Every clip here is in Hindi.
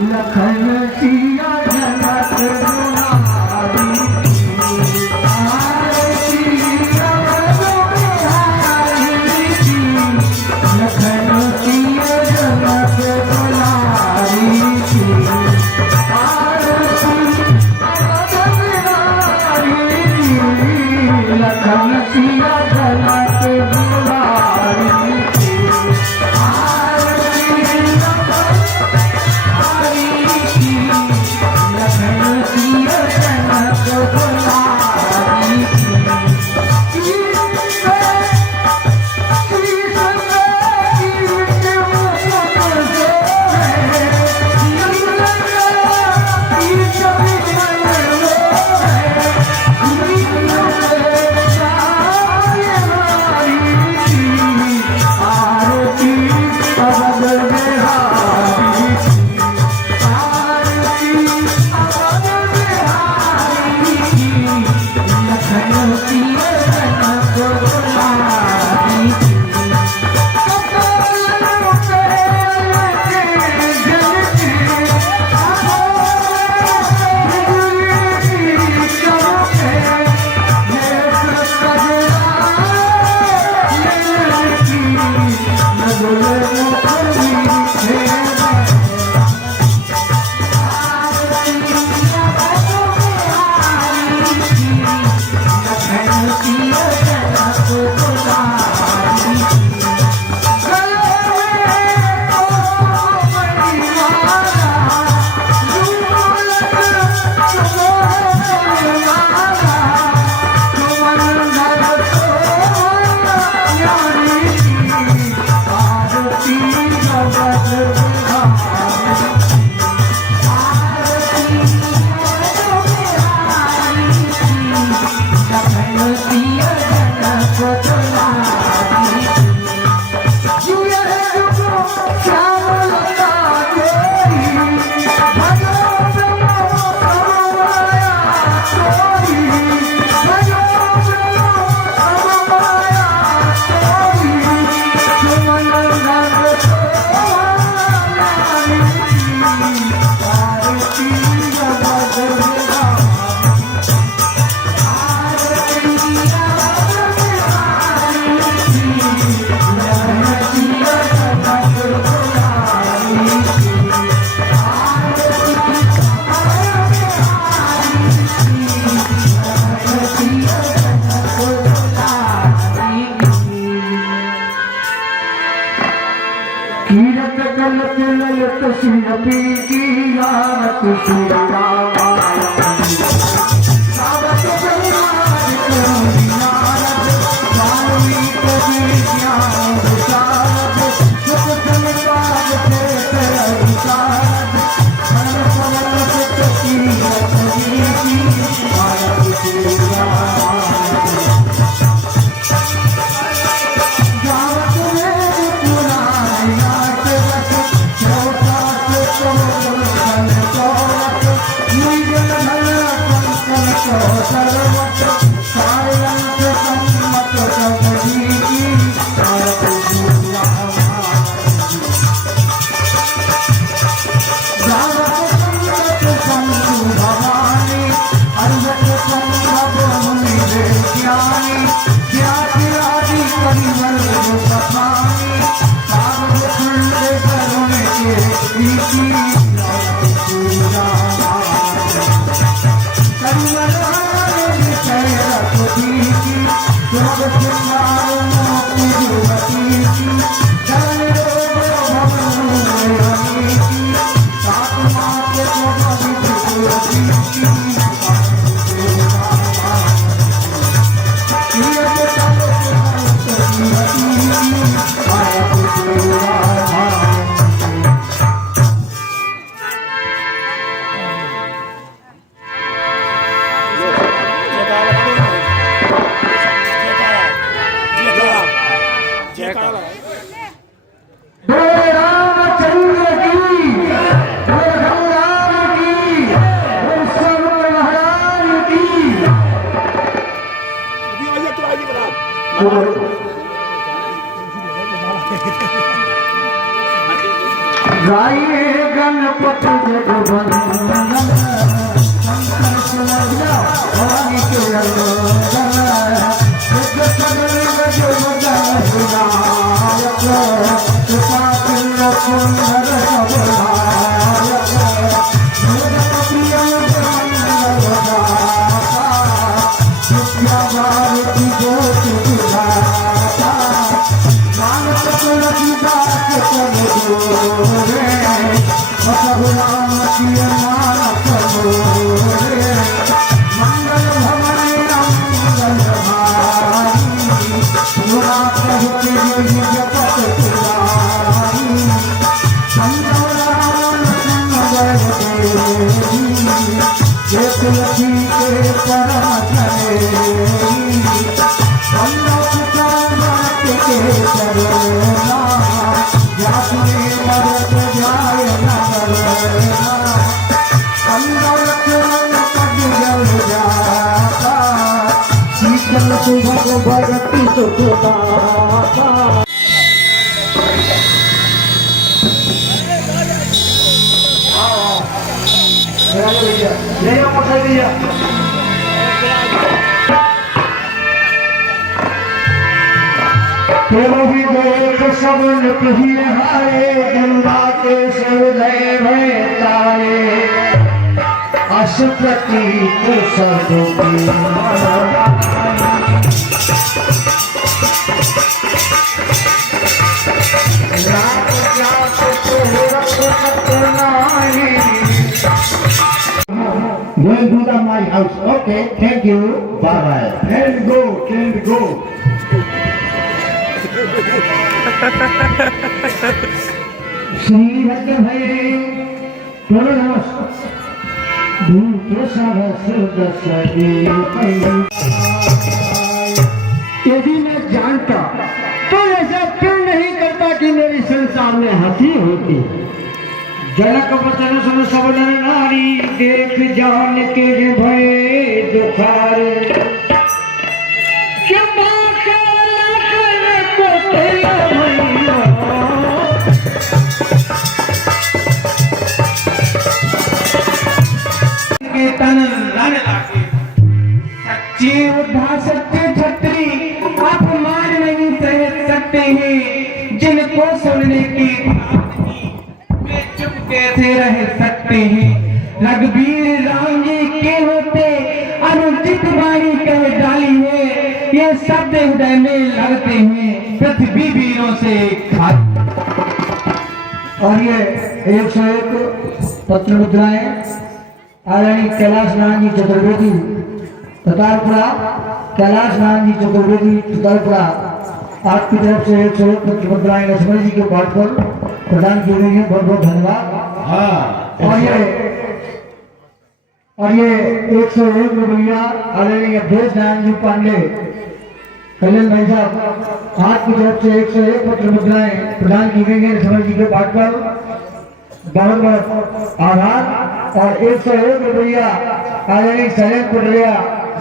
लखन सिया जनक दुलारी आरती अवध बिहारी की लखन सिया जनक दुलारी की आरती अवध बिहारी की लखन सिया जनक दुलारी की कीरत गलत ललत सिरपी की यारत सावत जन्माद कोई नारद वाल्मीक जी ज्ञान विशारद सुख संसार के तरसारद मन पवन सुत कीरत की भारत श्री राम जयकारा गणपति जगवंदन शंकर सुनैया भवानी के रंगन युग सगल गजवदन विनायक कृपा किल्ल सुंदर सबनायक मेरे प्रिय मंगल दाता विद्या भारती ज्योति विधाता मानस तुलसीदास चले गोरे भगवान की मानस गोरे मंगल भवन मंगल हारी गुणा कहते हुए जगत पुरारी संगराम संगर देवी ये तुलसी के परम चलेगी के चरना जाने मरत जाए न करना अंदर पग जल जाता शीतल सुभग भगति सुखदाता ले मोटर दिया तेरो भी देख सब निकहिए हारे गंगा के सुदय में तारे अशुप्रति तो सब Going to the my house. Okay, thank you. Bye bye. Can go. Shri भक्त भैरे धूप यदि मैं जानता तो ऐसा क्यों नहीं करता कि मेरी संसार में हंसी होती। जनक वचन सुन सब नर नारी देख जान के भय दुखारे सच्चे उद्धार सच्चे छत्री अपमान नहीं सह सकते हैं जिनको सुनने की वे चुप कैसे रह सकते हैं। रघुवीर राम जी के होते अनुचित वाणी कह डाली है ये शब्द हृदय में लगते हैं पृथ्वी वीरों से और ये 101 पत्र मुद्राएं आदरणीय कैलाश नारायण जी चतुर्वेदी ततालपुरा कैलाश नारायण जी चतुर्वेदी ततालपुरा आपकी तरफ से 101 पत्र मुद्राएं लक्ष्मण जी के पाठ पर प्रदान की गई है। बहुत बहुत धन्यवाद। और ये 101 रुपया आदरणीय अभ्येश नारायण जी पांडे कल्याण भाई साहब आपकी तरफ से 101 पत्र मुद्राएं प्रदान की गई है लक्ष्मण जी के पाठ पर बहुत बहुत आभार। और 101 रुपया आदरणीय शैलेश पटरिया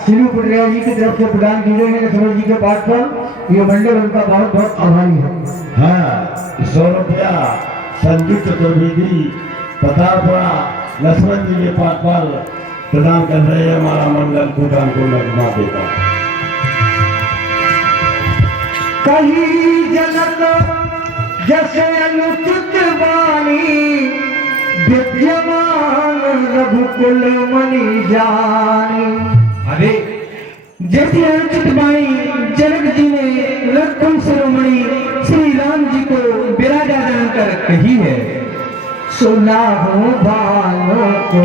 शिलू पटरिया जी की तरफ से प्रदान की गई है लक्ष्मण जी के पाठ पर ये मंडल उनका बहुत बहुत आभारी है। हाँ 100 रुपया संजीव चतुर्वेदी ततालपुरा लक्ष्मण जी के पाठ पर प्रदान कर रहे हैं हमारा मंडल भूटान को लगमा देता। कहीं जनक जैसे अनुचित वाणी विद्यमान रघुकुल मणि जानी। अरे जैसी अनुचित वाणी जनक जी ने रघुकुल शिरोमणि श्री राम जी को विराजा जानकर कही है। सुना हो भानो को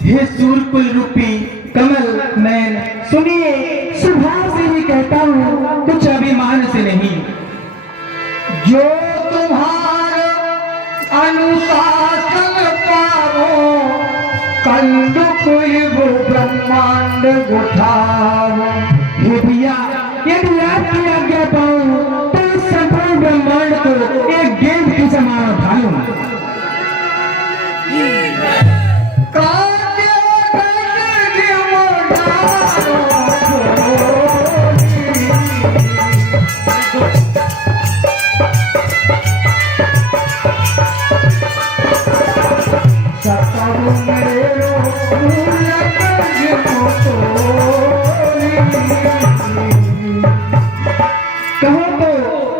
हे सूरकुल रूपी कमल नयन सुनिए स्वभाव से ही कहता हूँ कुछ अभिमान से नहीं। जो तुम्हारा अनुशासन पावो कंद कोई वो ब्रह्मांड उठाओ। हे भैया यदि आपकी आज्ञा पाऊं तो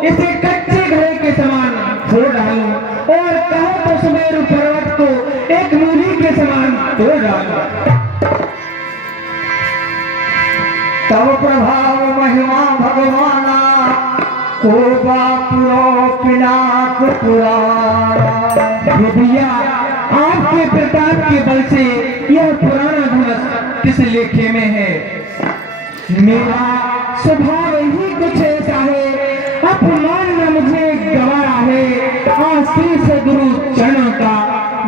इसे कच्चे घड़े के समान फोड़ डालूं और कहो तो सुमेरु पर्वत को एक मूली के समान तोड़ डालूं। तब प्रभाव महिमा भगवाना को बापुरो पिनाक पुराना। भैया आपके प्रताप के बल से यह पुराना धनुष किस लेखे में है। मेरा स्वभाव ही कुछ ऐसा है, अपमान न मुझे गवारा है। आशीष गुरु चरणों का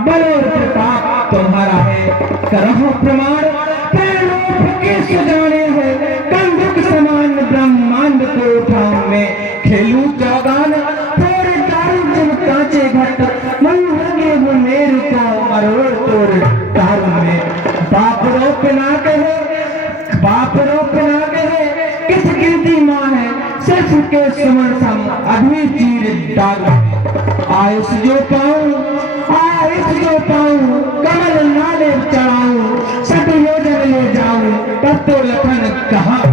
बल और प्रताप तुम्हारा है। करो प्रमाण प्रेरणों के सुजाने हो, कंदुक समान ब्रह्मांड को उठाऊं मैं। खेलूं चौगान तोड़ डालूं जब कांचे घट, मन लगे वो मेरे को मरोड़ तोड़ डालूं मैं। बाप रोप ना कहे, बाप रोप ना कहे, किस गिनती माँ है सिर्फ के सुमन सम अभी चीर डालूं। आयुष जो पाऊं, आयुष जो पाऊं, कमल नाले चढ़ाऊं, सत योजन ले जाऊं, तब तो लखन कहाँ।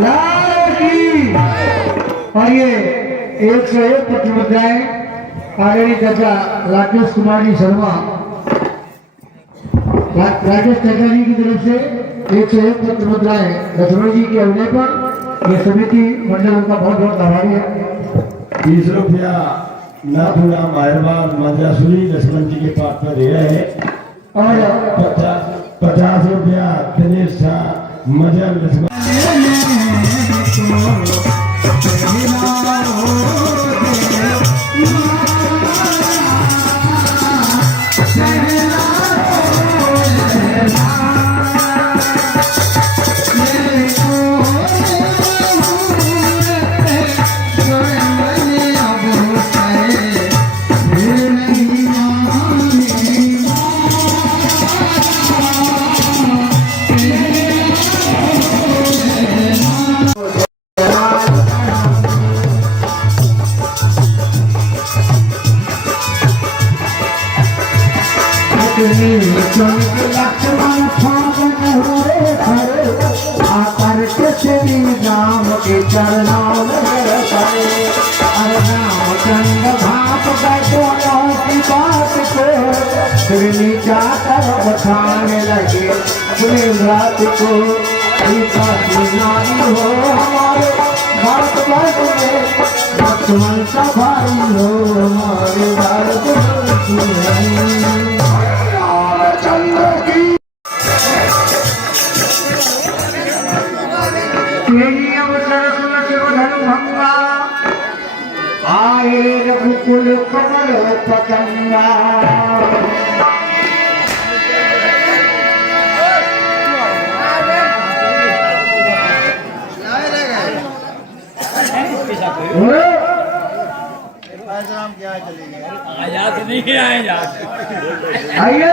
लाल की। और ये 101 पत्र मुद्राएं आदरणीय चाचा राकेश कुमार जी शर्मा, राकेश चाचा जी की तरफ से 101 पत्र मुद्राएं लक्ष्मण जी के अवसर पर ये समिति मंडल उनका बहुत बहुत आभारी है। 20 रुपया नाथुरा मेहरबान मंजासुरी लक्ष्मण जी के पास में दे रहे हैं और 50 रुपया दिनेश शाह मजन लक्ष्मण। लक्ष्मण फागन हुए खड़े, आकर के श्री राम के चरणों में खड़े। अरे रामचंद्र भाप बैठो की बात को, फिर नीचा कर बखाने लगे अपने रात को। नारी हो हमारे भारत वर्ष में, लक्ष्मण का भाई हो हमारे भारत वर्ष में। तेरी अवसर सुन शिवधनु भंगा, आए रघुकुल कमल पतंगा। नहीं आए आइए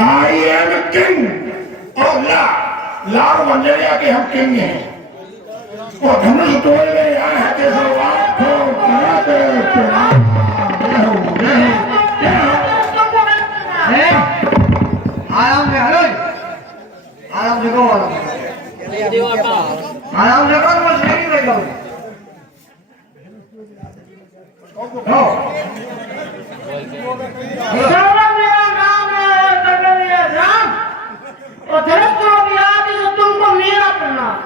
आई एम किंग और लाल मंजरिया के हम किंग हैं और धनुष तोड़ने आए हैं कि सवाल को आराम से हलो, आराम से कहो, आराम से कहो, बस नहीं रहेगा। सर्वम मेरा नाम है, सर्वम मेरा राम, और धनुष को भी आती तो तुमको मेरा प्रणाम।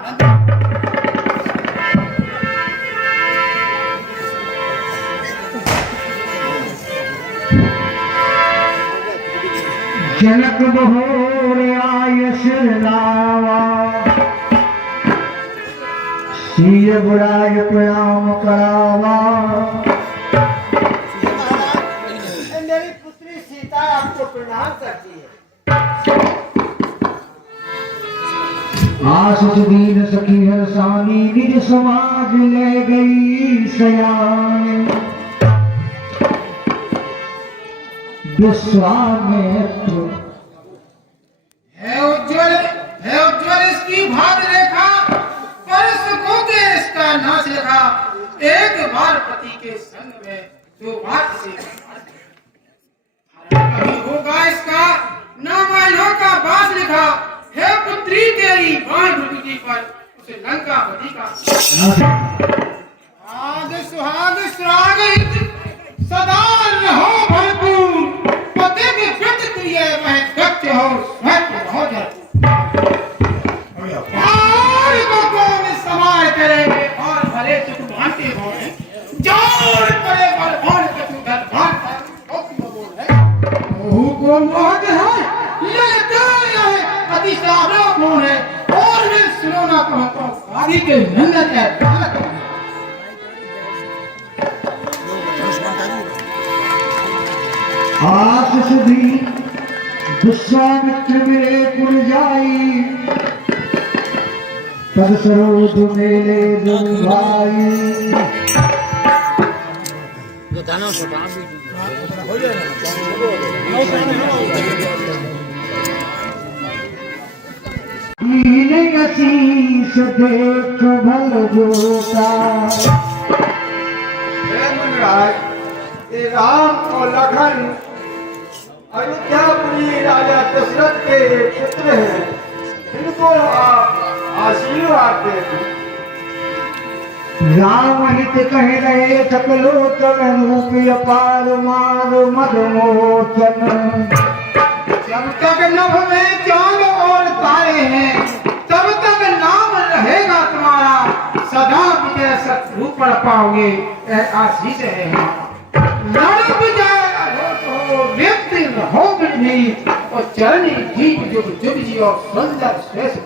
जनक बहोर आय सिरनावा, सिय बुराय प्रणाम करावा। मेरी पुत्री सीता आपको प्रणाम करती है। आशीष दीन सखी हरसानी, निज समाज ले गई सयानी। विश्वामित्र है उज्ज्वल इसकी भाग रेखा, पर सुखों के इसका नाच लिखा, एक बार पति के संग में, दो बार से कभी होगा इसका नामायणों का बास लिखा, है पुत्री तेरी बाण डूबी पर उसे लंका पति का आग सुहाग सुराग सदा रहो भरपूर, पति के व्यक्त प्रिय वह व्यक्त हो स्वयं हो जाए और को कौन समार करेंगे और भले सुख भांति हो जोर पड़े पर भान के तू घर भान को मोहत है लगता है पति साबरा कौन है और मैं सुनो ना कहता आदि के नंदन है आशीष दी विश्वामित्र मिले पुर जाई, तब सरोज मेले दुनु भाई। शीश देख भल जोता, राम और लखन अयोध्यापुरी राजा दशरथ के पुत्र हैं, इनको आप आशीर्वाद दें। राम हित कह रहे सकलोचन रूप अपार मार मदमोचन। जब तक नभ में चांद और तारे हैं तब तक नाम रहेगा तुम्हारा, सदा विजय शत्रु पर पाओगे आशीष है लड़ विजय हो व्यक्ति रहो भी और चरणी जीव जुग जुग जी और सुंदर श्रेष्ठ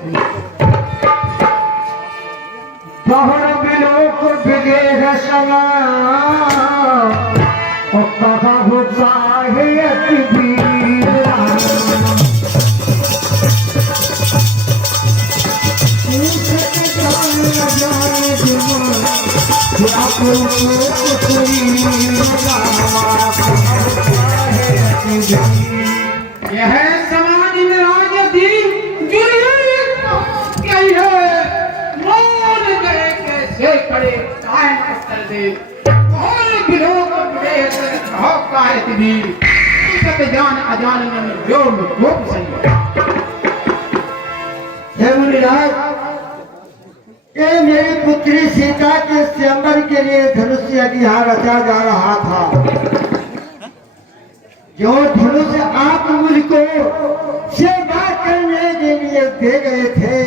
बहुर बिलोक विदेह समा, और कहा होता है अति वीरा। यह समाज में राजदीन कही है मोर गए कैसे खड़े काय कर दे और बिलोक विदेह रहो कायत भी सत जान अजान में व्योम भोग सही हे मुनिराज, ये मेरी पुत्री सीता के स्वयंवर के लिए धनुष यज्ञ यहाँ रचा जा रहा था। जो धनुष आप मुझको सेवा करने के लिए दे गए थे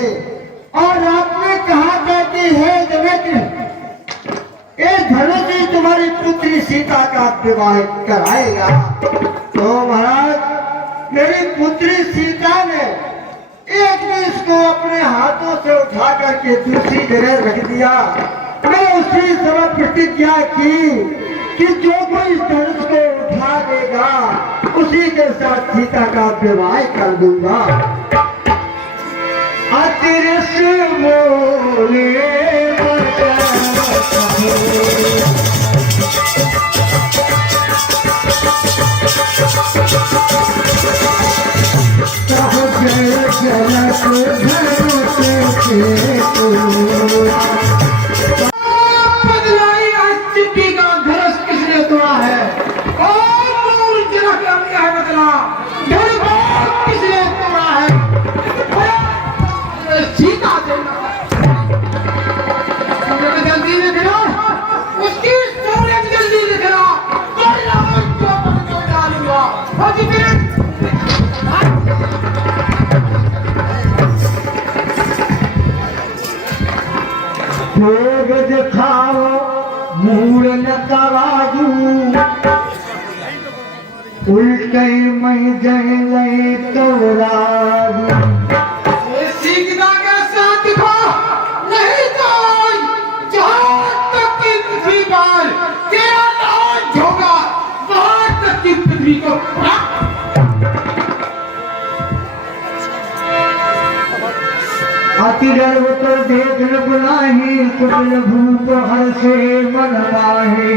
और आपने कहा था कि हे जगत, ये धनुष ही तुम्हारी पुत्री सीता का विवाह कराएगा। तो महाराज, मेरी पुत्री सीता ने एक दिन इसको अपने हाथों से उठा करके दूसरी जगह रख दिया। मैं उसी समय प्रतिज्ञा की कि जो कोई धनुष को उठा देगा उसी के साथ सीता का विवाह कर दूंगा। अतिरस मोले बदलाई चिट्ठी का धनुष किसने तोड़ा है और मूल जनक है बदला धनुष किसने तोड़ा है सीता से जल्दी लिखना उसकी स्टोरी जल्दी लिखना डालूंगा भोग दिखाओ मूल न तराजू, उल्टे मई जय लय तोराजू। सीखना के साथ दिखा नहीं तो जहाँ तक की पृथ्वी पर तेरा नाच होगा वहाँ तक की पृथ्वी को अति गर्व कर देख न बुलाही, कुटिल भूप हर से मन माहे।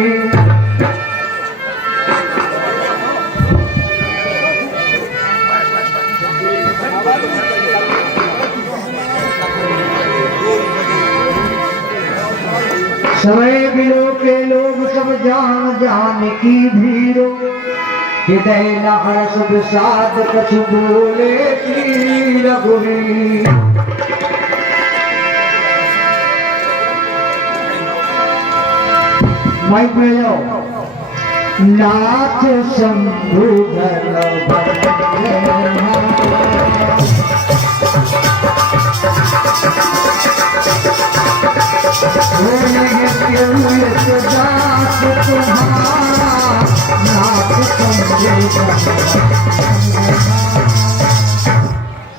समय बिलो के लोग सब जान जान की भीड़ो हृदय नारस विषाद कछु बोले की रघुवीर। माइक में जाओ। नाथ शंभु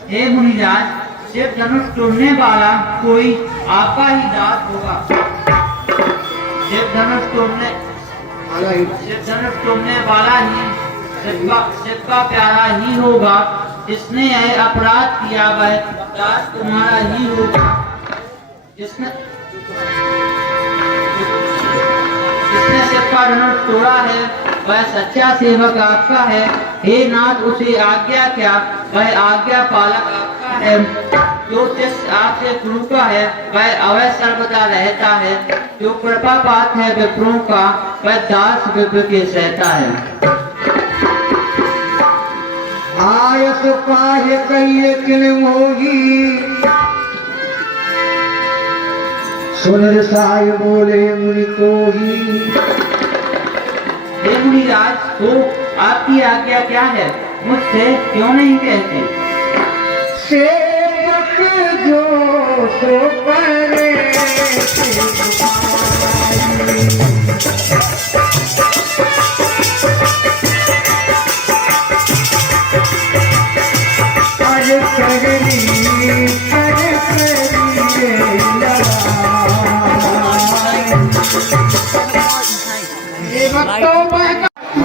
हे मुनिराज, सिर्फ धनुष तोड़ने वाला कोई आपका ही दास होगा। सिर्फ धनुष तोड़ने वाला ही शिव का प्यारा ही होगा। जिसने यह अपराध किया वह दास तुम्हारा ही होगा। जिसने शिव का धनुष तोड़ा है वह सच्चा सेवक आपका है। हे नाथ, उसे आज्ञा क्या, वह आज्ञा पालक आपका है। जो शिष्य आपसे गुरु का है वह अवश्य सर्वदा रहता है। जो कृपा पात है विप्रों का वह दास विप्र के सहता है। आयस पाहे कहिए किन मोही सुन साय बोले मुनि को ही। हे मुनिराज, तो आपकी आज्ञा क्या है, मुझसे क्यों नहीं कहते? सेवक जो सो करे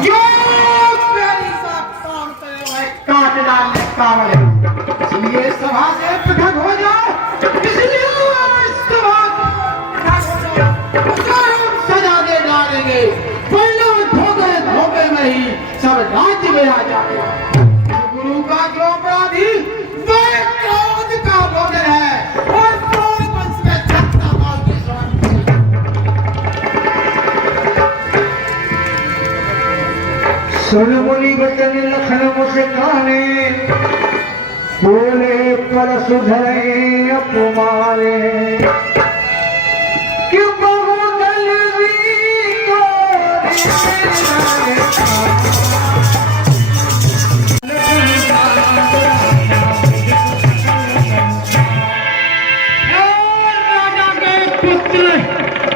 जो प्यारी सा काम करे वह काट डालने कावल है। ये सभा से पृथक हो जाओ, इसलिए सभा सजा दे डालेंगे। पहले धोखे में ही सब राज्य में आ जाएगा। गुरु का जो अपराधी वह क्रोध का भोजन है और क्रोध वंश में छत्ता माल की सुन मुनि वचन लखन मुस्काने बोले पर सुधरे अपमाने क्यों बहुदल को राजा के पुत्र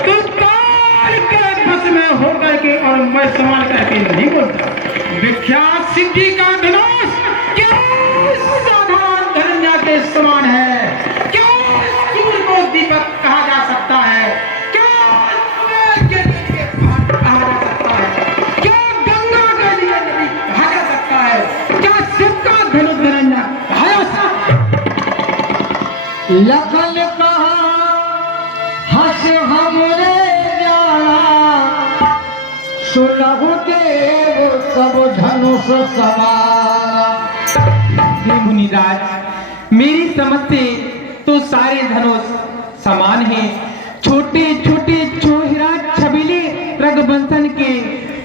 तू काल के बस में होकर के और मैं समान करके नहीं बोलता। विख्यात सिद्धि का धनुष क्या साधारण धनंजय के समान है? क्या सूर्य को दीपक कहा जा सकता है? क्या सूरज के लिए कहा जा सकता है? क्या गंगा के लिए नदी कहा जा सकता है? क्या शिव का धनुष धनंजय कहा जा सकता है? लखन कहा हस हमरे जाना सुनहु देव सब धनुष समान। हे मुनिराज, मेरी समझ से तो सारे धनुष समान हैं। छोटे छोटे चोहिरा छबीले रघुवंशन के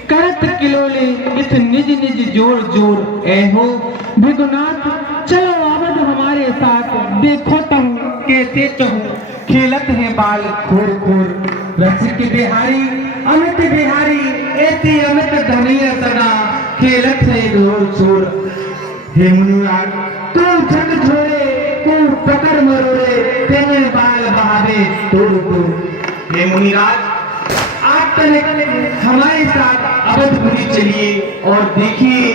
करत किलोले इस निज निज जोर जोर ऐहो भृगुनाथ चलो आवद हमारे साथ। देखो तुम कैसे चहु खेलत है बाल खोर खोर। रसिक बिहारी अमित बिहारी ऐसी अमित धनिया सदा खेलत है जोर जोर। हे मुनिराज, तू झट छोड़े तू पकड़ मरोड़े तेने बाल बहावे तोड़ तोड़। हे मुनिराज, आप पहले हमारे साथ अवधपुरी चलिए और देखिए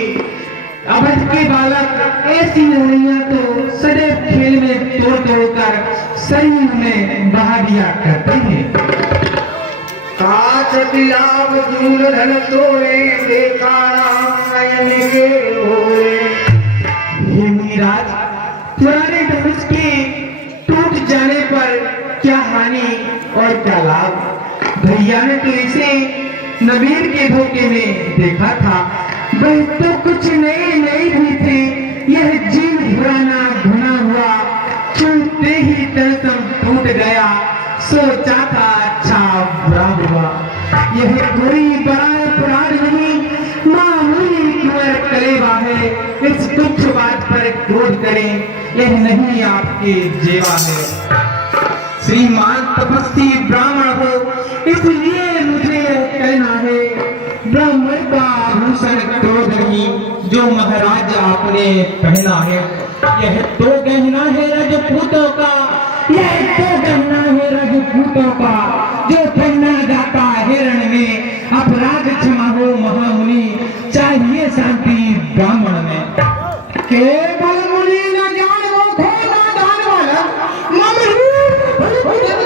अवध के बालक ऐसी लहरियां तो सदैव खेल में तोड़ तोड़ कर शरीर में बहा दिया करते हैं। काच बिलाव दूर धन तोड़े देखा राम नयन के ओरे। हे मुनिराज, पुराने धनुष के टूट जाने पर क्या हानि और क्या लाभ? भैया ने तो इसे नबीर के धोखे में देखा था। वह तो कुछ नई भी थी। यह जीव पुराना घुना हुआ छूटते ही दर्शन टूट गया। सोचा था अच्छा अपराध हुआ। यह कोई बड़ा अपराध नहीं, मामूली कुंवर कलेवा है। इस तुच्छ बात पर क्रोध करें, यह नहीं आपके जेवा है। श्रीमान तपस्वी ब्राह्मण हो, इसलिए मुझे यह कहना है, ब्राह्मण का आभूषण क्रोध नहीं जो महाराज आपने पहना है। यह तो गहना है रजपूतों का, यह तो गहना है रजपूतों का, जो पहना जाता हिरण में। अपराध क्षमा हो महामुनि, चाहिए शांति ब्राह्मण में। केवल मुनि न जान वो खोदा दान वाला,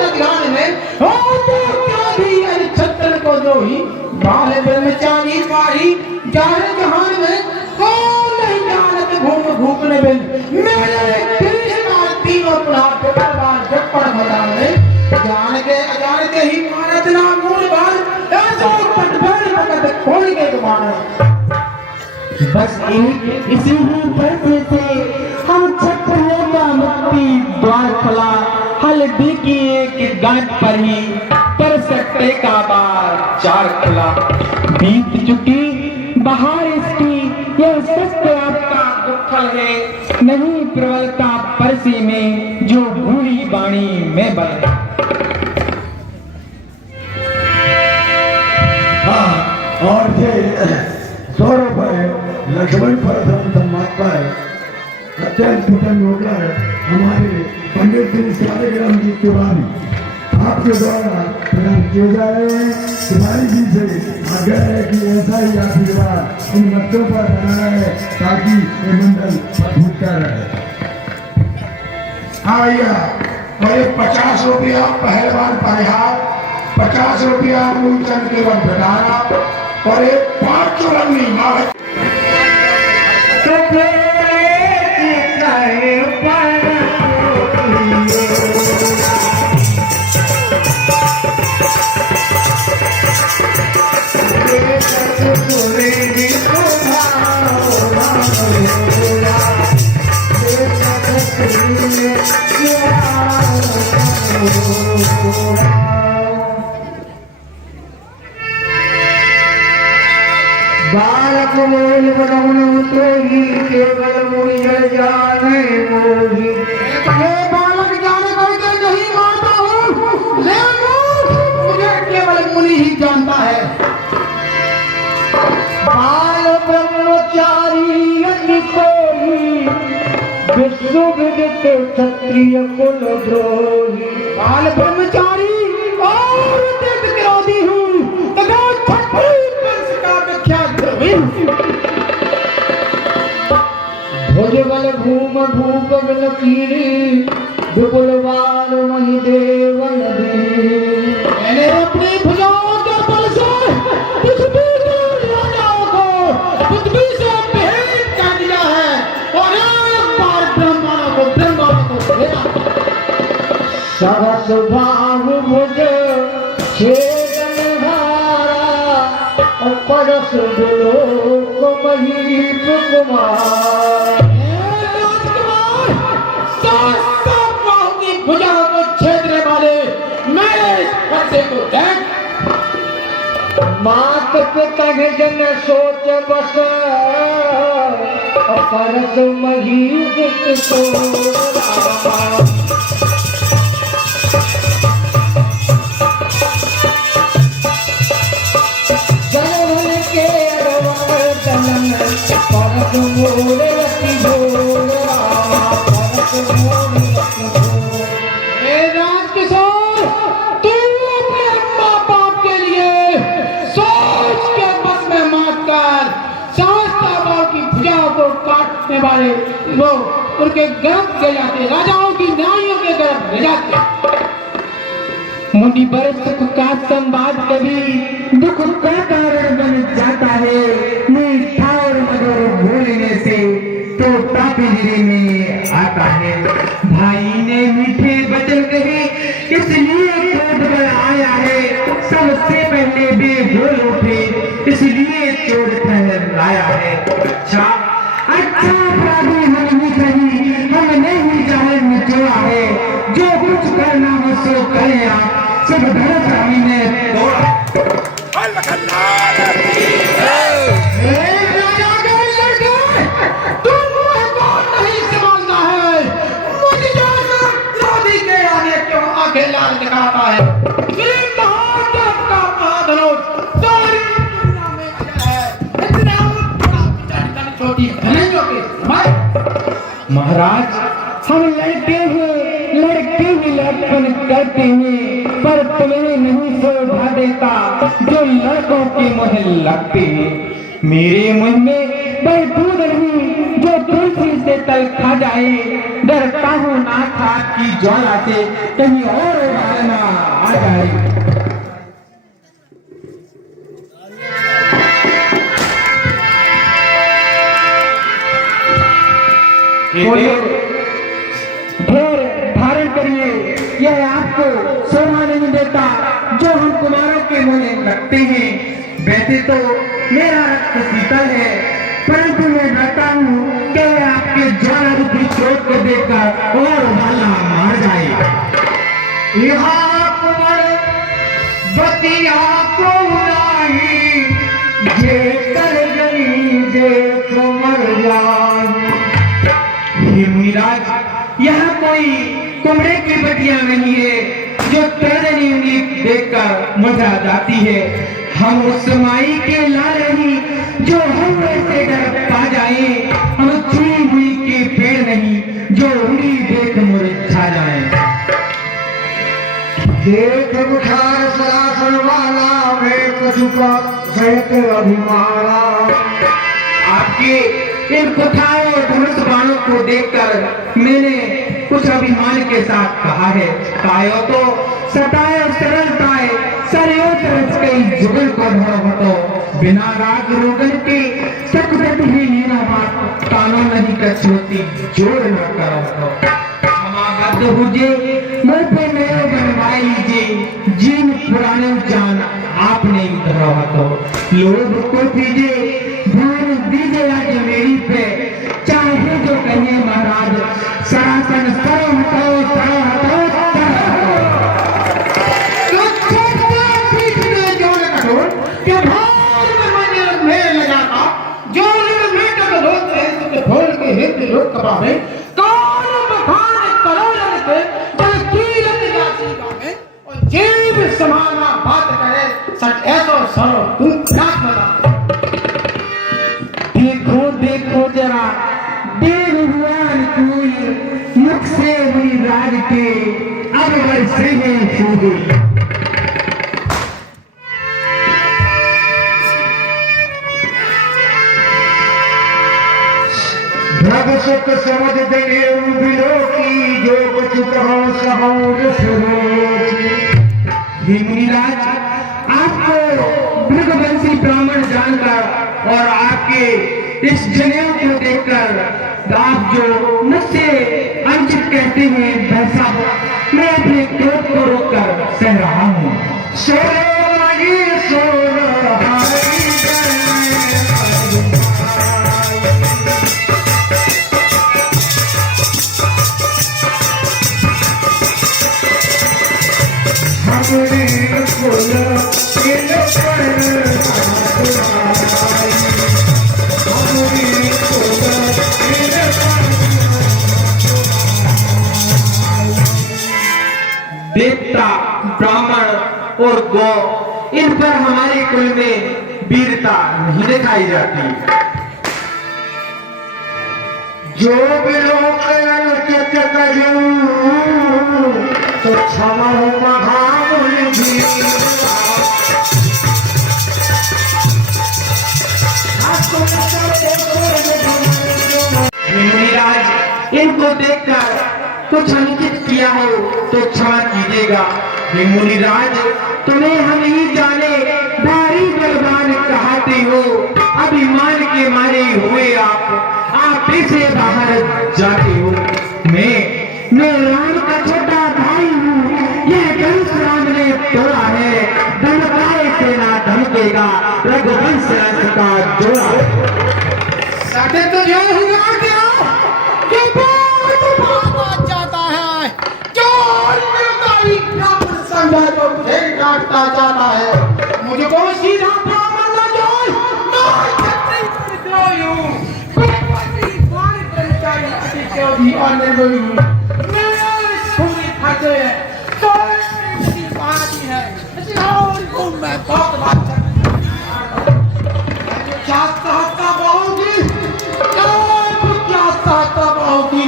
ध्यान में हो तो क्या भी अरिछत्र को दोही। बाल ब्रह्मचारी पारी जान जहान में, कौन नहीं जानत घूम घूमने बिन। मेरे कृष्ण तीनों प्राप्त परवार जपड़ मैदान में, जान के अजान के ही मानत ना मूल बाल। ऐसा पटभर भगत खोल के गुमान। बस इसी ही पैसे से हम क्षत्रियों का मुक्ति द्वार खुला। हल्दी की एक गांठ पर ही पर सकते का बार चार खुला। बीत चुकी बहार इसकी, यह सत्य आपका दुखल है। नहीं प्रबलता परसी में, जो भूली बाणी में बल है। हाँ, और ये सौरभ है लक्ष्मण पर परमात्मा है। अत्यंत प्रसन्न होकर हमारे पंडित जी शालिग्राम जी तिवारी आपके द्वारा प्रदान किए जा रहे हैं। तिवारी जी से आग्रह है कि ऐसा ही आशीर्वाद इन बच्चों पर बना है, ताकि ये मंडल अद्भुत रहे। हाँ भैया, और 50 रुपया पहलवान परिहार, 50 रुपया मूलचंद के वक्त घटाना, और एक 5 चौरंगी मार। बालक बोल बनौनु तोही, केवल मुनि जल जाने मोही। ये बालक जाने करके नहीं मानता हूँ, ले मूर्ख, मुझे केवल मुनि ही जानता है। बाल ब्रह्मचारी अति कोई, विश्व विदित क्षत्रिय कुल द्रोही। बाल ब्रह्मचारी और दिव्य विरोधी हूँ, तथा क्षत्रिय वंश का विख्यात द्रोही। भुजबल भूम भूप बल कीरी, विपुल बाल मही देव नदी। मैंने अपनी भुजाओं के बल से पृथ्वी के राजाओं को पृथ्वी से भेंट कर दिया है, और एक बार ब्रह्मांडों को भेजा। सरस भाव भुज छेदन हारा, और परस बिलोक महीप कुमार। राजकुमार, सात बाहों की भुजाओं को छेदने वाले मेरे इस फंदे को देख। मात पिता जन सोच बस, और परस महीप सोरा। जनन के अरवण परस मोरे अति भोरा, परस मोरे अति भोरा। ए राजकिशोर, तू अपने माँ बाप के लिए सोच के बस में मात कर। सहस्त्र बाल की भुजाओं को काटने वाले वो उनके गर्भ ले जाते, राजाओं की नारियों के गर्भ ले जाते। मुनि पर सुख का संवाद कभी दुख का कारण बन जाता है। मीठा और मधुर बोलने से तो तापीगिरी में आता है। भाई ने मीठे वचन कहे, इसलिए क्रोध में आया है। सबसे पहले वे बोल उठे, इसलिए चोट ठहराया है। अच्छा अपराधी हम ही सही, हमने ही जाहिर निचोड़ा है। जो कुछ करना हो सो करें आप, सब धर्मशाली ने तोड़ा। दिखाता है छोटी महाराज, हम लड़के ही लड़कपन करते हैं, पर तुम्हें नहीं शोभा देता जो लड़कों के मुँह लगते हैं। मेरे मुँह में वह दूध नहीं जो तुलसी से तल खा जाए। डरता हूँ नाथ की ज्वाला से कहीं और उबालना आ जाए। ढेर धारण करिए, यह आपको शोभा नहीं देता जो हम कुमारों के मुँह लगते हैं। वैसे तो मेरा रक्त शीतल है, परंतु मैं डरता हूँ कि आपके ज्वाला रूपी स्रोत को देखकर और उबालना मार जाए। यहाँ कुंवर बतिया को नहीं जे कर गई देख मर जाए। हे मुनिराज, यहाँ कोई कुमड़े की बटिया नहीं है जो तेरनी उंगली देखकर मुरझा जाती है। हम उस माई के लाल नहीं जो हम से डर पा जाए। हम चुनी हुई के पेड़ नहीं जो उंगली देख मुरझा जाए। देख बुखार सरासन वाला मैं कछुका सहित अभिमाना। आपके इन कुठाए धनुष बाणों को देखकर मैंने कुछ अभिमान के साथ कहा है, कायो तो सताए सरलताए सरयो तरस कई जुगल को धरो तो बिना राग रोगन के सकुदत ही लीना बात कानों नहीं कछोती जोड़ न करो तो क्षमाबद्ध हुजे मुझ पे नयो बनवाई लीजिए। जीन पुराने जान आपने ही धरो तो लोग को दीजिए, ध्यान दीजिए आज मेरी पे, चाहे जो कहिए महाराज। सरासन सरो हटो सरो हटो लोग कबावे कौन बखान करोड़ के कीरत जाती गावे और जीव समाना बात करे सच ऐसो सरो तुम रात बता। देखो देखो जरा देव भगवान कोई मुख से हुई राज के अब वर्षे में छूटे। भग सुख समझ देने बिलो की जो कुछ कहो सहो मुनिराज, आपको भृगवंशी ब्राह्मण जानकर और आपके इस जनेऊ को देखकर आप जो मुझसे अंचित कहते हैं वैसा मैं अपने क्रोध को रोककर सह रहा हूँ। देवता ब्राह्मण और गौ इन पर हमारे कुल में वीरता नहीं दिखाई जाती। जो बिलोक तो क्षमा मुनिराज, इनको देखकर कुछ अनुचित किया हो तो क्षमा कीजिएगा। हे मुनिराज, तुम्हें हम ही जाने भारी बलवान कहते हो, अभिमान के मारे हुए आप से बाहर जाते हो। मैं राम का छोटा भाई हूँ, यह धनुष राम ने तोड़ा है, धमकाए से ना धमकेगा, रघुवंश रथ का जोड़ा। साढ़े तो जो हुआ क्या कि बहुत भागा जाता है, जो निर्दयी ब्राह्मण संघ को मेरे को भी मेरे सुनी फटे है तो मेरी बात ही है इसलिए मैं बहुत बात कर क्या चाहता बहुगी क्या चाहता बहुगी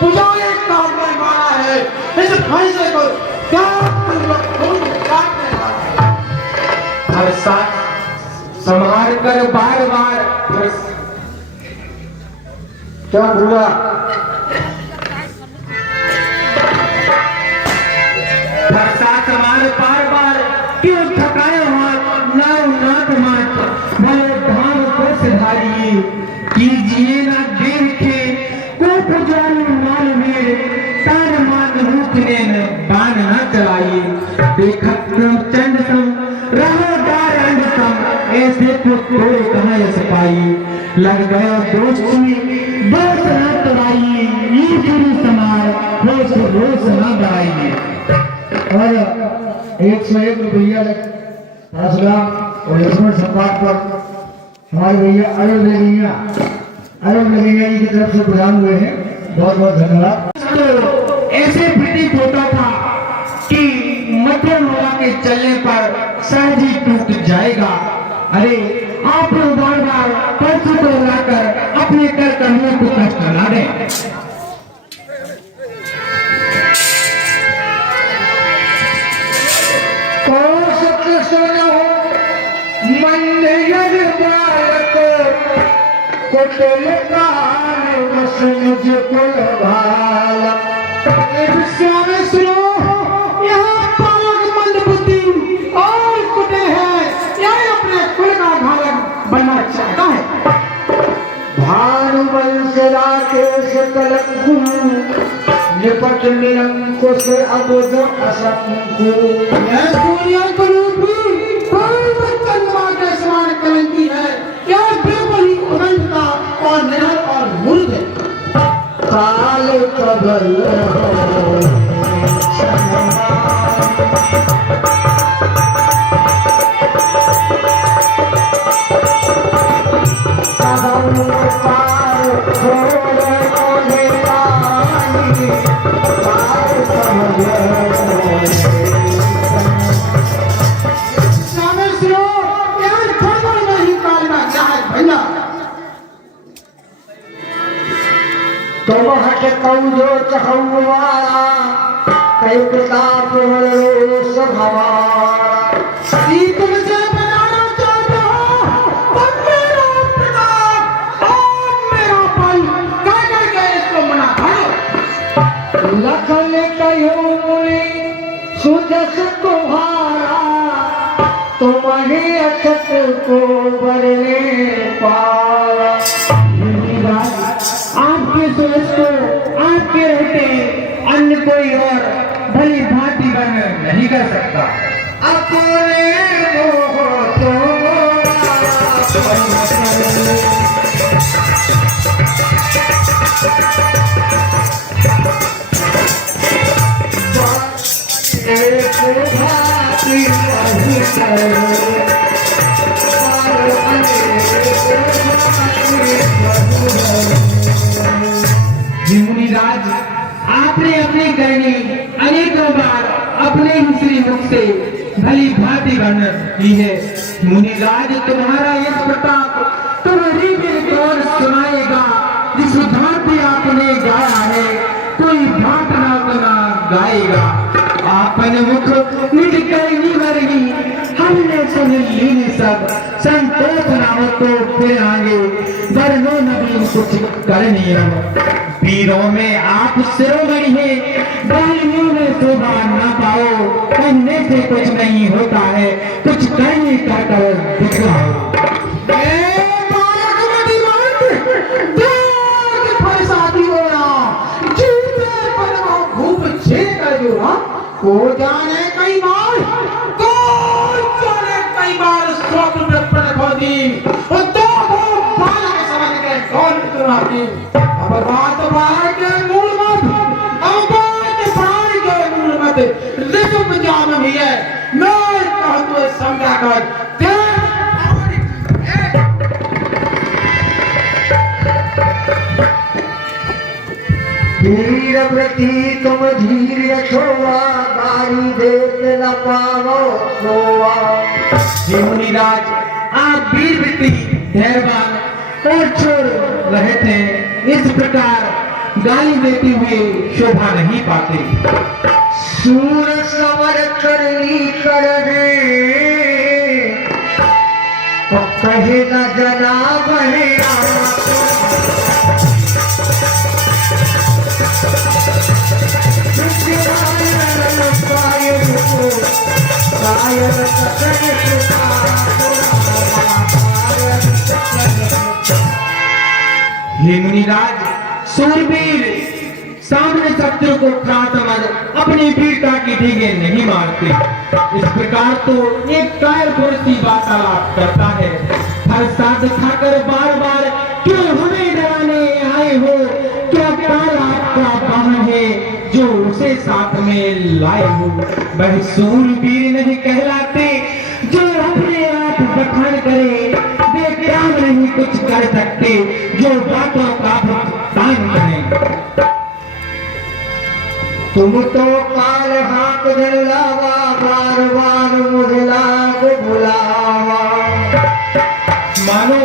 तुझे एक काम में मारा है इस फैसले को क्या काटने वाला है हर साथ संभाल कर बार बार क्या हुआ? हर साथ हमारे बार बार क्यों थकाए हाथ नाव नाथ मात भले धाम को सिधारिए कीजिए ना देव के को पुजारी मान मेरे तान मान रूप ने बान न चलाइए देखत चंद सम रहो दार अंड सम ऐसे को तोड़े कहाँ यस पाई लग गया दोस्ती दोस्त न तोड़ाइए ये गुरु समार रोज रोज न बढ़ाइए। और 101 रुपया परशुराम और लक्ष्मण संवाद पर हमारे भैया अरुण लगेगा जी की तरफ से प्रदान हुए हैं। बहुत बहुत धन्यवाद। तो ऐसे प्रतीत होता था कि मध्यम हवा के चलने पर सहज ही टूट जाएगा। अरे आप लोग बार बार परसों को लाकर अपने कर कर्मों को कष्ट ना दें। बनना चाहता है भानुवंश राकेश कलंकु निपट निरंकुश अबुध असंकु। यह दुनिया को रूपी कोई बच्चन माँ के समान कलंकी है यह बिल्कुल ही उदंता और निरल और मूर्ख है। काल कबल कौजो चखवारा कई प्रताप हमारा तुमसे बनाना चाहता हूँ और मेरा प्रताप और मेरा बल कह करके इसको मना करो। लखन कयूरी सुजस तुम्हारा तुम्हें अछत को बरने पारा। आपके सुरज को आपके रहते अन्य कोई और भली भांति बन नहीं कर सकता। अपने मुनिराज आपने अपनी करनी अनेकों बार अपने ही श्री मुख से भली भांति वर्णन की है। मुनिराज तुम्हारा यह प्रताप तुम्हारी भी दौर सुनाएगा जिस भांति आपने गाया है कोई भांत ना बना गाएगा। आपन मुख निज करनी वर्गी हमने सुन ली सब संतोष नाम तो फिर आगे वर्णो नबी कुछ करनी वीरों में आप शिरोमणि हैं बालियों में शोभा ना पाओ करने से कुछ नहीं होता है कुछ करने का कर दिखाओ। को जाने कई बार स्वप्न में प्रबोधी और दो बाल के समझ के कौन तुम्हारी अब बात बाहर के मूल मत अब बात बाहर के मूल मत रिजुम जाम भी है मैं कहूँ तो समझा कर वीरव्रती तुम धीर छोवा, गारी देत न पावो सोवा। हे मुनिराज, आप वीरवती धैर्यवान और छोर रहे थे, इस प्रकार गाली देते हुए शोभा नहीं पाते। सूर समर करनी कर रे, तो कहे न जनाब है हे मुनिराज, सूरवीर सामने शत्रु को प्राण समझ अपनी वीरता की डींगे नहीं मारते। इस प्रकार तो एक कायर पुरुष की वार्तालाप करता है। हर साथ खाकर बार बार क्यों हमें डराने आए हो? क्या काल आपका वाहन है जो उसे साथ में लाए हो? वह सूरवीर नहीं कहलाते जो अपने आप बखान करे, वे काम नहीं कुछ कर सकते जो बातों का भुगतान करें। तुम तो काल हाथ जलावा, बार बार मुझे लाग बुलावा। मानो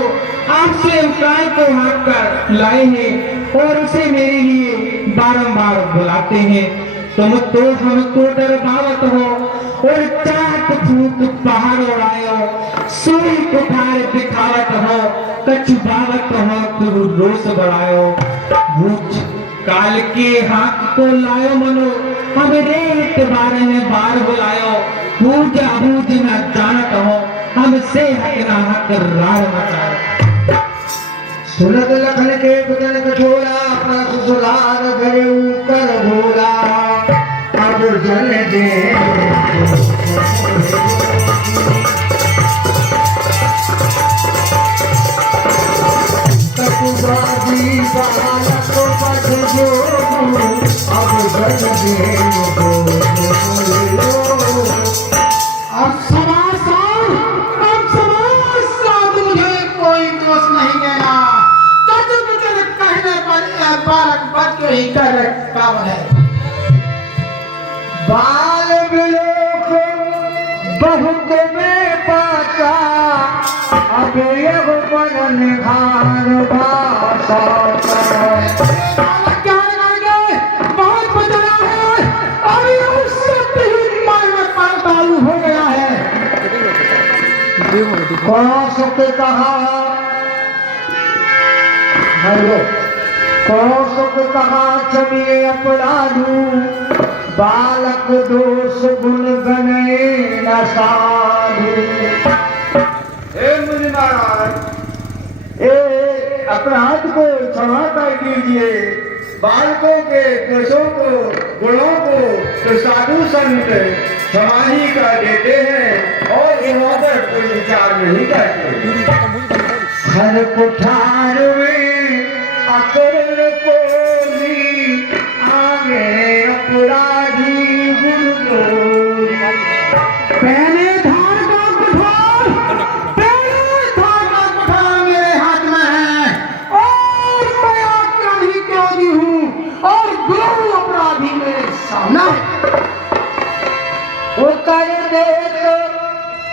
आपसे उपाय को हाथ कर लाए हैं और उसे मेरे लिए बारंबार बुलाते हैं। तुम तो हमको डरवावत हो और चाट फूक पहाड़ उड़ायो, सोई कुठार दिखावत हो, कछुबावत हो तो रोष बढ़ायो। भूच काल के हाथ को लायो मनो, हम रेत बारे में बार बुलायो। पूजा बूझ न जानत हो, हमसे हक ना हक रार मचाओ। सुनत लखन के बदन कठोरा, अपना ससुराल घरे ऊपर भोला। अब जल दे कटुबाजी बालक पद जो, अब जल दे अब समाज मुझे कोई दोष नहीं देना। कटुबिचर कहने पर यह बालक बच के ही कर पावन है। बाल विलोक बहुत में पाचा, अब यह बन निहार भाषा। बालक क्या करेंगे? बहुत बदला है, अभी उससे भी मन में परतालू हो गया है। कौशक कहा कौशक कहा चलिए अपराधू, बालक दोष गुण गणे न साधु। हे मुनि महाराज, ए अपराध को क्षमा कर दीजिए। बालकों के दोषों को गुणों को तो साधु संत क्षमा ही कर देते हैं और इन पर कोई विचार नहीं करते। हर कुठार में अकड़ को भी आगे अपराधी गुरु। पहले धार का कुठार, पहले धार का कुठार मेरे हाथ में है और मैं आक्रमणी क्रोधी हूँ और गुरु अपराधी मेरे सामने। वो कर दे तो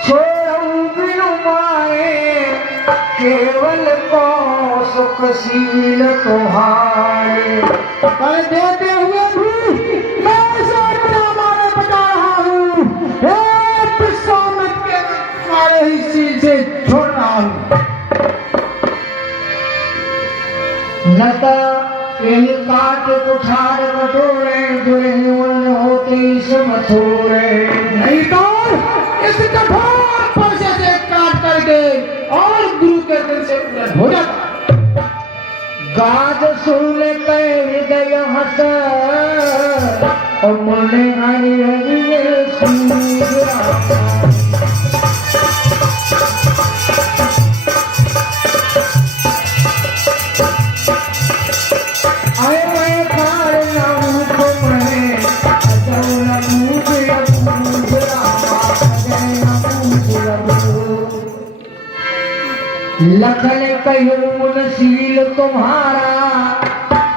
छोड़ू बिनु माए, केवल कौशकशील तुम्हारे। कर देते हुए भी मैं इसे अपना मारे बचा रहा हूँ। हे विश्वामित्र के तुम्हारे ही सील से छोड़ रहा हूँ। नता इन काट कुठार कटोरे, जुड़े उन होती समथोरे। नहीं तो इस कठोर फरसे से काट करके और गुरु के दिल से उलट हो जाता। गाज सुन के हृदय हस, और मन हरि हरि सूरा। आए मैं कार नाम को मैं, अजौला मुझे अपूरा, अजय अपूरा। लखन कहूँ मुनशील तुम्हारा,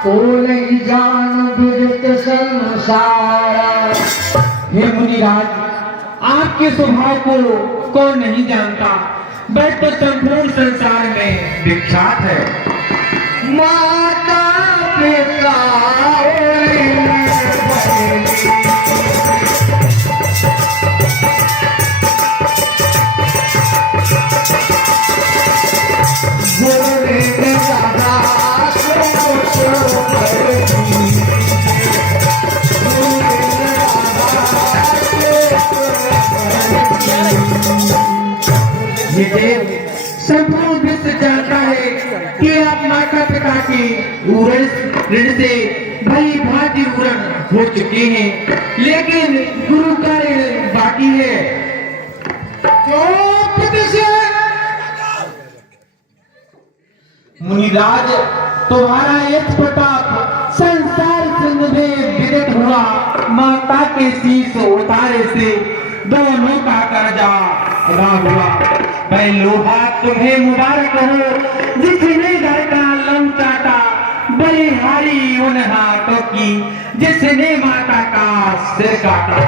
तो नहीं जान विदित संसार। हे मुनिराज, आपके स्वभाव को कौन नहीं जानता, वह तो संपूर्ण संसार में विख्यात है। माता पिता ये देव संपूर्ण विश्व जानता है कि आप माता पिता की ऋण से भली भांति पूर्ण हो चुके हैं, लेकिन गुरु का ऋण बाकी है। मुनिराज, तुम्हारा एक प्रताप संसार सिंध में विदित हुआ। माता के शीश उतारे से दोनों का कर्जा अदा हुआ। मैं लोहा तुम्हें मुबारक हो, जिसने घर का लम चाटा, बलिहारी उन हाथों की जिसने माता का सिर काटा।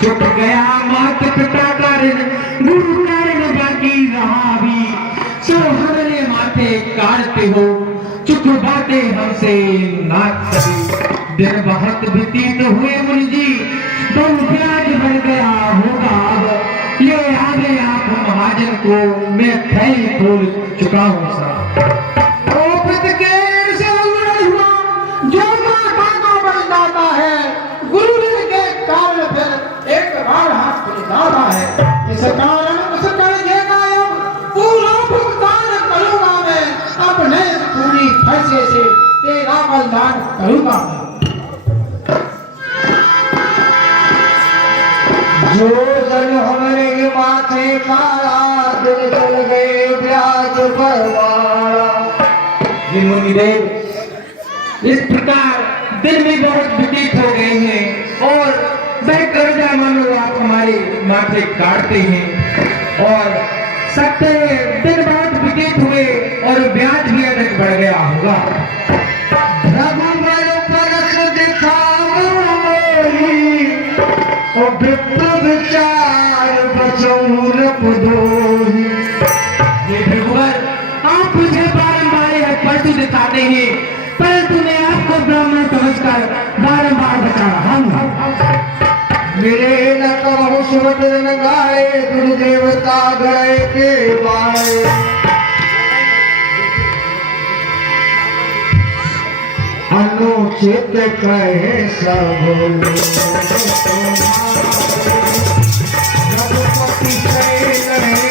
चुक गया माता पिता का ऋण, गुरु का ऋण बाकी रहा भी, सो हमने माथे काटते हो, चुप बातें हमसे ना करी। दिन बहुत व्यतीत हुए मुनि जी, बहुत ब्याज बढ़ गया होगा अब, ये आगे आप महाजन को मैं थैली खोल चुका हूँ सर। जो माता को बन जाता है, गुरु ऋण के कारण फिर एक बार हाथ खुल जाता है। इस कारण उस कर्जे का पूरा भुगतान करूंगा मैं, अपने पूरी पैसे से तेरा बलिदान करूंगा मैं। जो जन हमारे माथे काला, दिल चल गए ब्याज भरवाड़ा। ये मुनिदेव, इस प्रकार दिन भी बहुत व्यतीत हो गए हैं और वह कर्जा मानो आप हमारे माथे काटते हैं, और सकते दिन बहुत व्यतीत हुए और ब्याज भी अधिक बढ़ गया होगा। रघुबर परस दिखावोही, और विप्र विचार बचौरप दोही। ये रघुवर, आप मुझे बारंबार यह पशु दिखाते हैं, परंतु मैं आपको ब्राह्मण समझकर बारंबार बता रहा हूँ। मेरे न कहूँ सुभद्र न गाए, गुरु देवता गए के बाए। अनुचित कहे सब रघुपति कहे कहे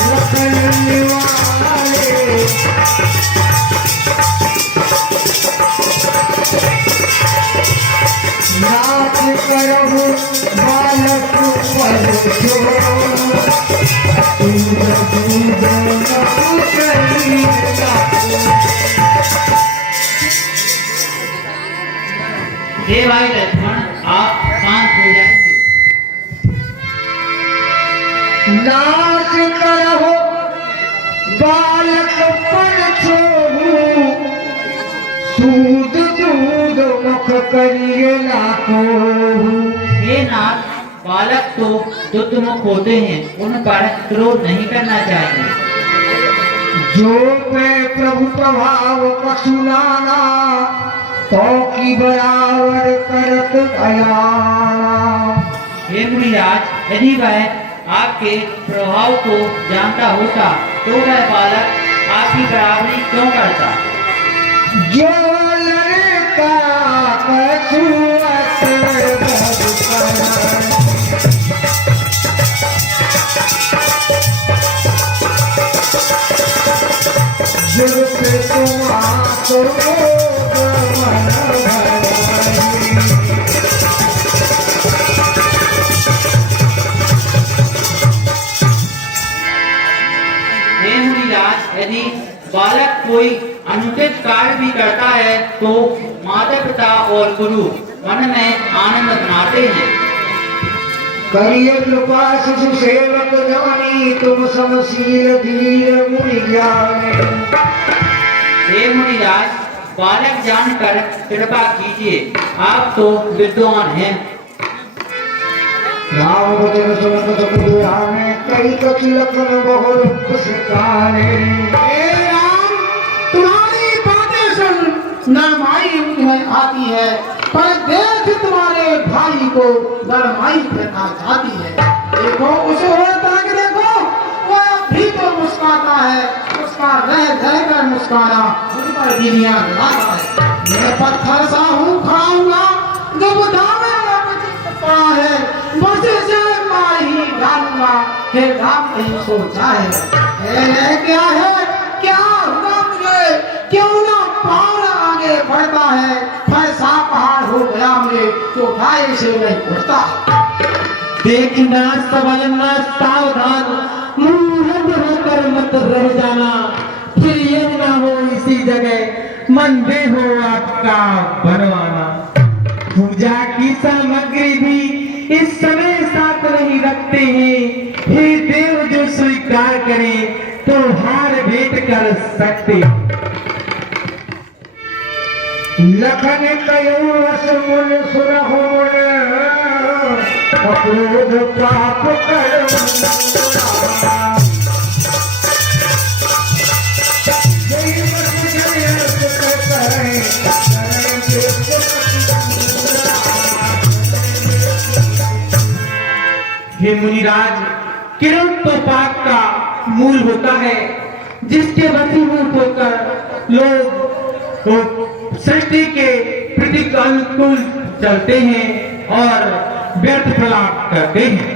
लखन निवारे। नाथ करहु बालक पर हे भाई लक्ष्मण, आप शांत हो जाएंगे। नाथ करहु बालक पर छोहू, सूद दूध मुख करिए ना कोहू। हे नाथ, बालक तो दुग्ध मुख होते हैं, उन पर क्रोध नहीं करना चाहिए। जो पे प्रभु प्रभाव कछुनाना, तो की बराबर करत अयाना। हे मुनिराज, यदि वह आपके प्रभाव को जानता होता तो वह बालक आपकी बराबरी क्यों करता? जो लड़का कछुअत जुर पे तुम्हारो मन भराई। हे मुनिराज, यदि बालक कोई अनुचित कार्य भी करता है तो माता पिता और गुरु मन में आनंद मनाते हैं। करिए कृपा शिशु सेवक जानी, तुम समशील धीर मुनि ज्ञानी। हे मुनिराज, बालक जानकर कृपा कीजिए, आप तो विद्वान हैं। राम बचन सुनत बुझाने कई कथि लखन बहुल पुष्कारे। हे राम, तुम्हारी बातें सुन नरमाई में आती है, पर देख तुम्हारे भाई को नरमाई करना चाहती है। देखो उसे होता कि देखो वो अब भी तो मुस्कुराता है, उसका रह कर मुस्कुराना मुझ पर दुनिया लाता है। मैं पत्थर सा हूँ खड़ा हुआ, जब दावे में कुछ पड़ा है बस से मार ही डालूंगा। हे राम नहीं सोचा है क्या है, क्या हुआ मुझे, क्यों ना पार आगे बढ़ता है। फैसा पहाड़ हो गया मुझे, चौथाई से नहीं उठता। देखना संभलना सावधान, मुंह होकर मत रह जाना, फिर यह ना हो इसी जगह मन दे हो आपका बनवाना। पूजा की सामग्री भी इस समय साथ नहीं रखते हैं, हे देव जो स्वीकार करें तो हार भेंट कर सकते। लखन कयो रस मुन सुरहो मन, अक्रोध पाप कर हे मुनिराज, किरण तो पाप का मूल होता है, जिसके वशीभूत होकर लोग सृष्टि के प्रति अनुकूल चलते हैं और व्यर्थ प्रलाप करते हैं।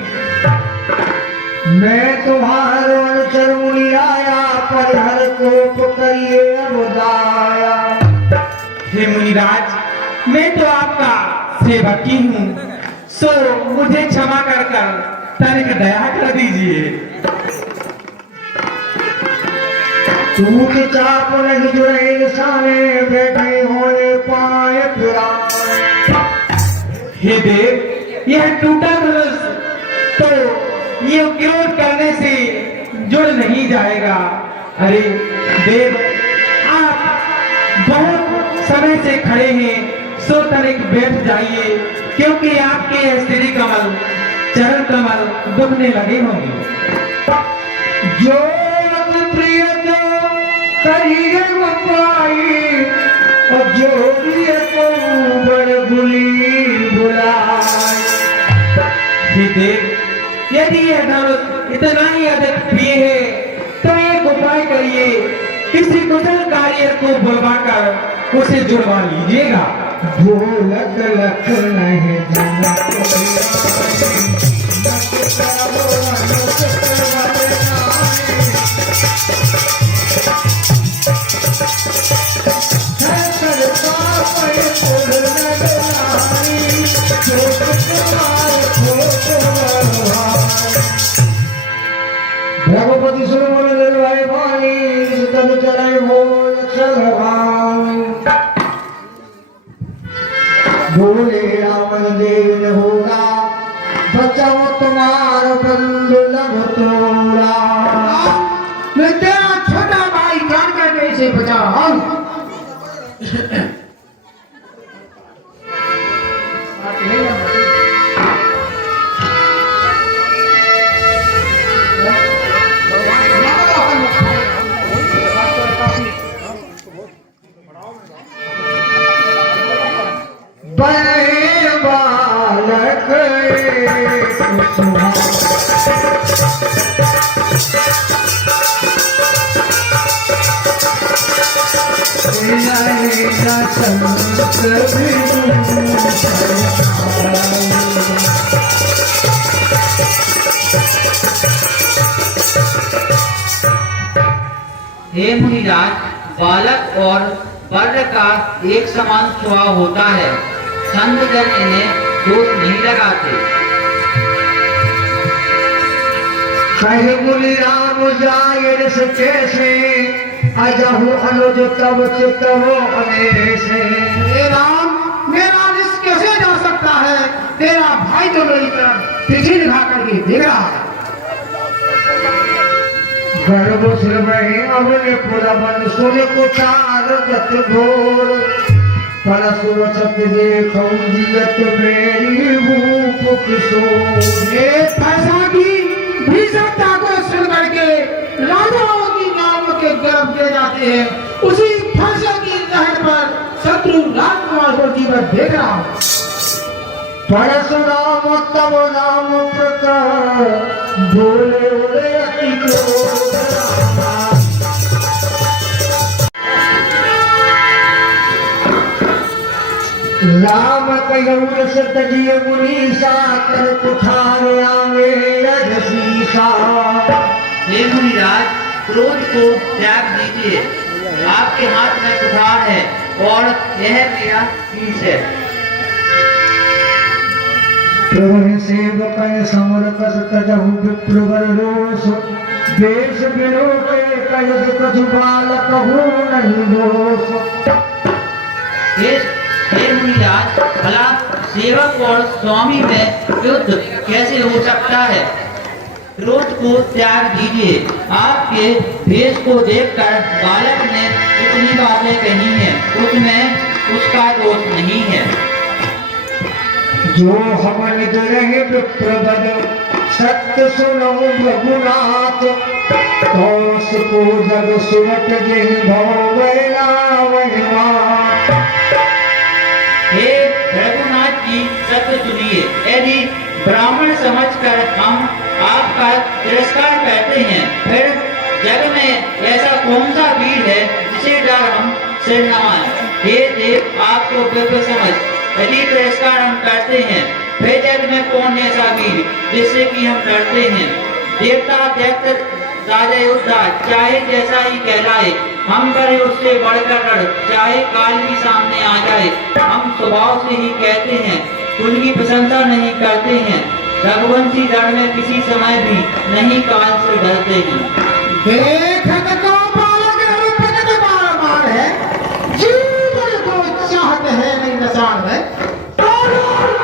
मैं तुम्हारो अनुचर मुनि आया, पर हर कोप करिए अबुदाया। हे मुनिराज, मैं तो आपका सेवक ही हूँ, सो मुझे क्षमा कर तनिक दया कर दीजिए। तू के चाप नहीं जुड़े साने, बैठे होए पाए फिरा। हे देव, यह टूटा धनुष तो ये क्रोध करने से जुड़ नहीं जाएगा। अरे देव, आप बहुत समय से खड़े हैं, सो तनिक बैठ जाइए, क्योंकि आपके यह श्री कमल चरण कमल दुखने लगे होंगे। जो प्रिय जो करिए पाई, और जो प्रिय को बड़ बुली बुलाई। हे देव, यदि यह धनुष इतना ही अधिक प्रिय है तो एक उपाय करिए, किसी कुशल कार्य को बुलवाकर उसे जुड़वा लीजिएगा। ढोलक लख नहीं रघुपति सुरवर निर्भय वाणी, तन चरण हो चल भाई। बोले रावण देव होगा, बचाओ तुम्हार बंधु लभ तोड़ा। मैं तेरा छोटा भाई जान कर कैसे बचाऊं? बड़े बालक हे मुनिराज, बालक और वर का एक समान स्वभाव होता है, संतजन इन्हें दोष नहीं लगाते। कहे बोली राम जाय रस कैसे, अजहु अनुज तब चितवो अनेसे। हे राम, मेरा रिश्क कैसे जा सकता है? तेरा भाई तो मेरी तरफ पीछे दिखा करके देख रहा है। गर्भ श्रवणे अवने पुरवन सुन कुचार गत घोर परसुर सत्य देखौ जियत मेरी भूप किशोर। ये फैसा की भीषणता को सुन करके राजाओं की नाम के गर्भ दे जाते हैं। उसी फैसा की लहर पर शत्रु राजकुमार को जीवन देख रहा हूँ। परशुराम तब नाम प्रकार बोले बोले अति क्रोध राम कयौर से तजिए मुनीसा कर कुठार आवे यजसीसा। हे मुनिराज, क्रोध को त्याग दीजिए। आपके हाथ में कुठार है और यह मेरा शीश है। प्रभु सेवकन समर कस तजहु विप्रवर रोष देश बिरो के कयद कछु बालक हो नहीं दोष। हे मुनिराज, भला सेवक और स्वामी में युद्ध कैसे हो सकता है? क्रोध को त्याग दीजिए। आपके भेष को देखकर बालक ने इतनी बातें कही हैं, उसमें उसका दोष नहीं है। जो हवन रहे विप्रबद सत्य सुनो रघुनाथ कौश को जग सुरत जहि भव वैला। हे रघुनाथ जी, सत्य सुनिए। यदि ब्राह्मण समझकर हम आपका तिरस्कार करते हैं, फिर जग में ऐसा कौन सा वीर है जिसे डर हम सिर नवाएं? हे देव, आपको विप्र समझ। यदि तिरस्कार हम करते हैं, फिर जग में कौन ऐसा वीर जिससे कि हम डरते हैं? देवता दैत्य राजा योद्धा चाहे जैसा ही कहलाए, हम करे उससे बढ़कर डर, चाहे काल भी सामने आ जाए। हम स्वभाव से ही कहते हैं, उनकी प्रशंसा नहीं करते हैं। रघुवंशी रण में किसी समय भी नहीं काल से डरते हैं। देखत तो बालक रूपत बार है, जीवन को चाहत है नहीं नशान है।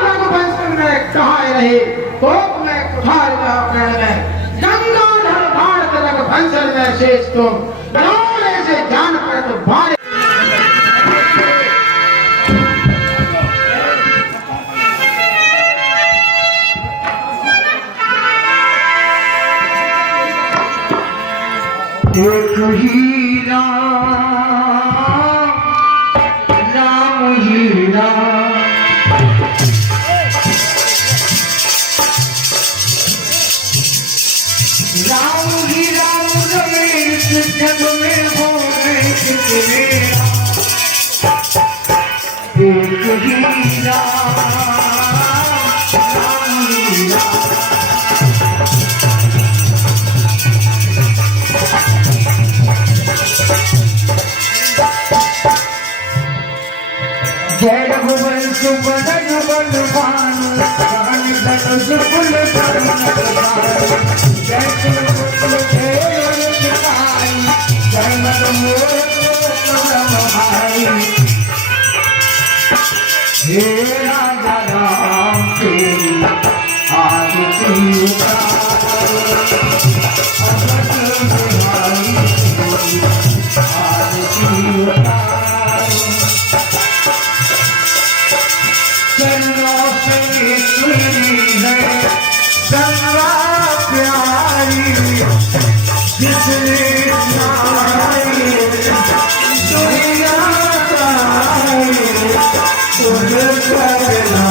रघुवंश में कहाँ रहे, कोप में कुठार में गंगाधर भारत रघुवंश में शेष तुम लौड़े से जान पर तो भारे। एक ही राम राम ही राम राम ही राम रमेश जग में हो कितने एक ही राम राम ही राम। जय रघुवंश बदन बलवान सहन धनुष कुल करुण प्रधान। जय कुल जय शिवाई जय मन मोर भाई। हे राजा राम तेरी आरती उतारो अवध बिहारी आरती उतारो। चरणों से सुनी है गंगा प्यारी जिसने नाई दुनिया ताई तुझ राजा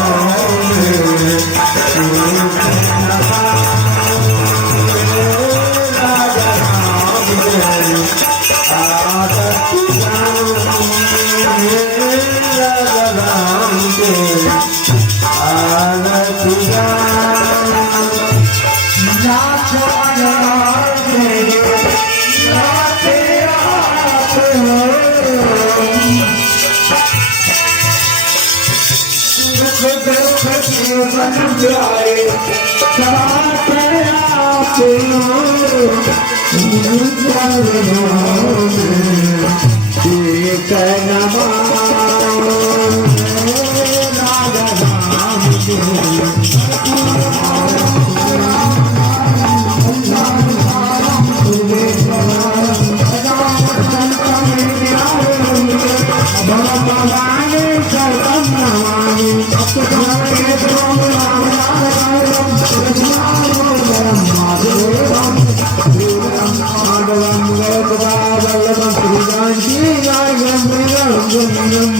वल्लभं श्री जानकी नायकं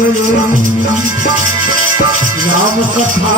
राम कथा